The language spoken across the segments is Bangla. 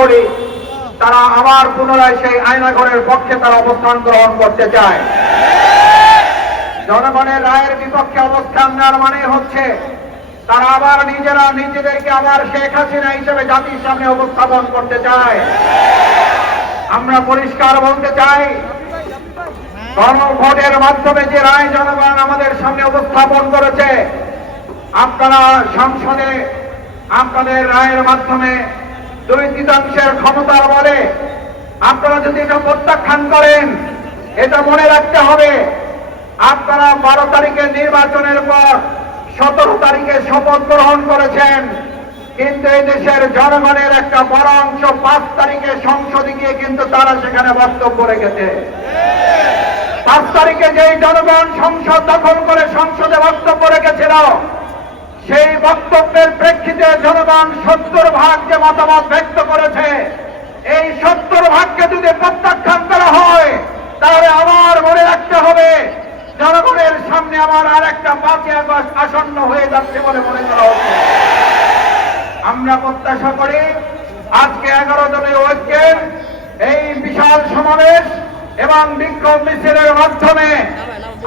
করি তারা আবার পুনরায় সেই আয়নাঘরের পক্ষে তারা অবস্থান গ্রহণ করতে চায়। জনগণের রায়ের বিপক্ষে অবস্থান নেওয়ার মানে হচ্ছে তারা আবার নিজেদেরকে আবার শেখ হাসিনা হিসেবে জাতির সামনে উপস্থাপন করতে চায়। আমরা পরিষ্কার বলতে চাই, গণভোটের মাধ্যমে যে রায় জনগণ আমাদের সামনে উপস্থাপন করেছে, আপনারা সংসদে আপনাদের রায়ের মাধ্যমে 2/3 ক্ষমতার বলে আপনারা যদি এটা প্রত্যাখ্যান করেন, এটা মনে রাখতে হবে আপনারা 12 তারিখের নির্বাচনের পর 17 তারিখে শপথ গ্রহণ করেছেন, কিন্তু এই দেশের জনগণের একটা বড় অংশ 5 তারিখে সংসদে গিয়ে কিন্তু তারা সেখানে বক্তব্য রেখেছে। 5 তারিখে যেই জনগণ সংসদ দখল করে সংসদে বক্তব্য রেখেছিল, সেই বক্তব্যের প্রেক্ষিতে জনগণ 70% যে মতামত ব্যক্ত করেছে, এই 70%কে যদি প্রত্যাখ্যান করা হয় তাহলে আবার মনে রাখতে হবে জনগণের সামনে আবার আর একটা 5ই আগস্ট আসন্ন হয়ে যাচ্ছে বলে মনে করা হচ্ছে। আমরা প্রত্যাশা করি আজকে 11 দলীয় ঐক্যের এই বিশাল সমাবেশ এবং বিক্ষোভ মিছিলের মাধ্যমে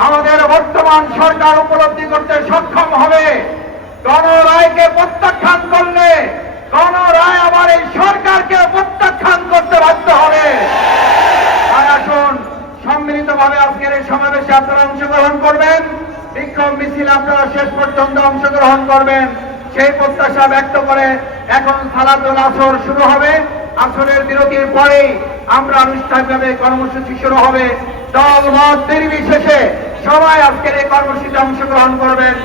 আমাদের বর্তমান সরকার উপলব্ধি করতে সক্ষম হবে গণরায়কে প্রত্যাখ্যান করলে গণরায় আবার এই সরকারকে প্রত্যাখ্যান করতে বাধ্য হবে। তাই আসুন সম্মিলিতভাবে আজকের এই সমাবেশে আপনারা অংশগ্রহণ করবেন, বিক্ষোভ মিছিলে আপনারা শেষ পর্যন্ত অংশগ্রহণ করবেন, সেই প্রত্যাশা ব্যক্ত করে এখন সালাতুল আসর শুরু হবে। আসরের বিরতির পরে আমরা আনুষ্ঠানিকভাবে কর্মসূচি শুরু হবে। দল মত নির্বিশেষে সবাই আজকের এই কর্মসূচিতে অংশগ্রহণ করবেন।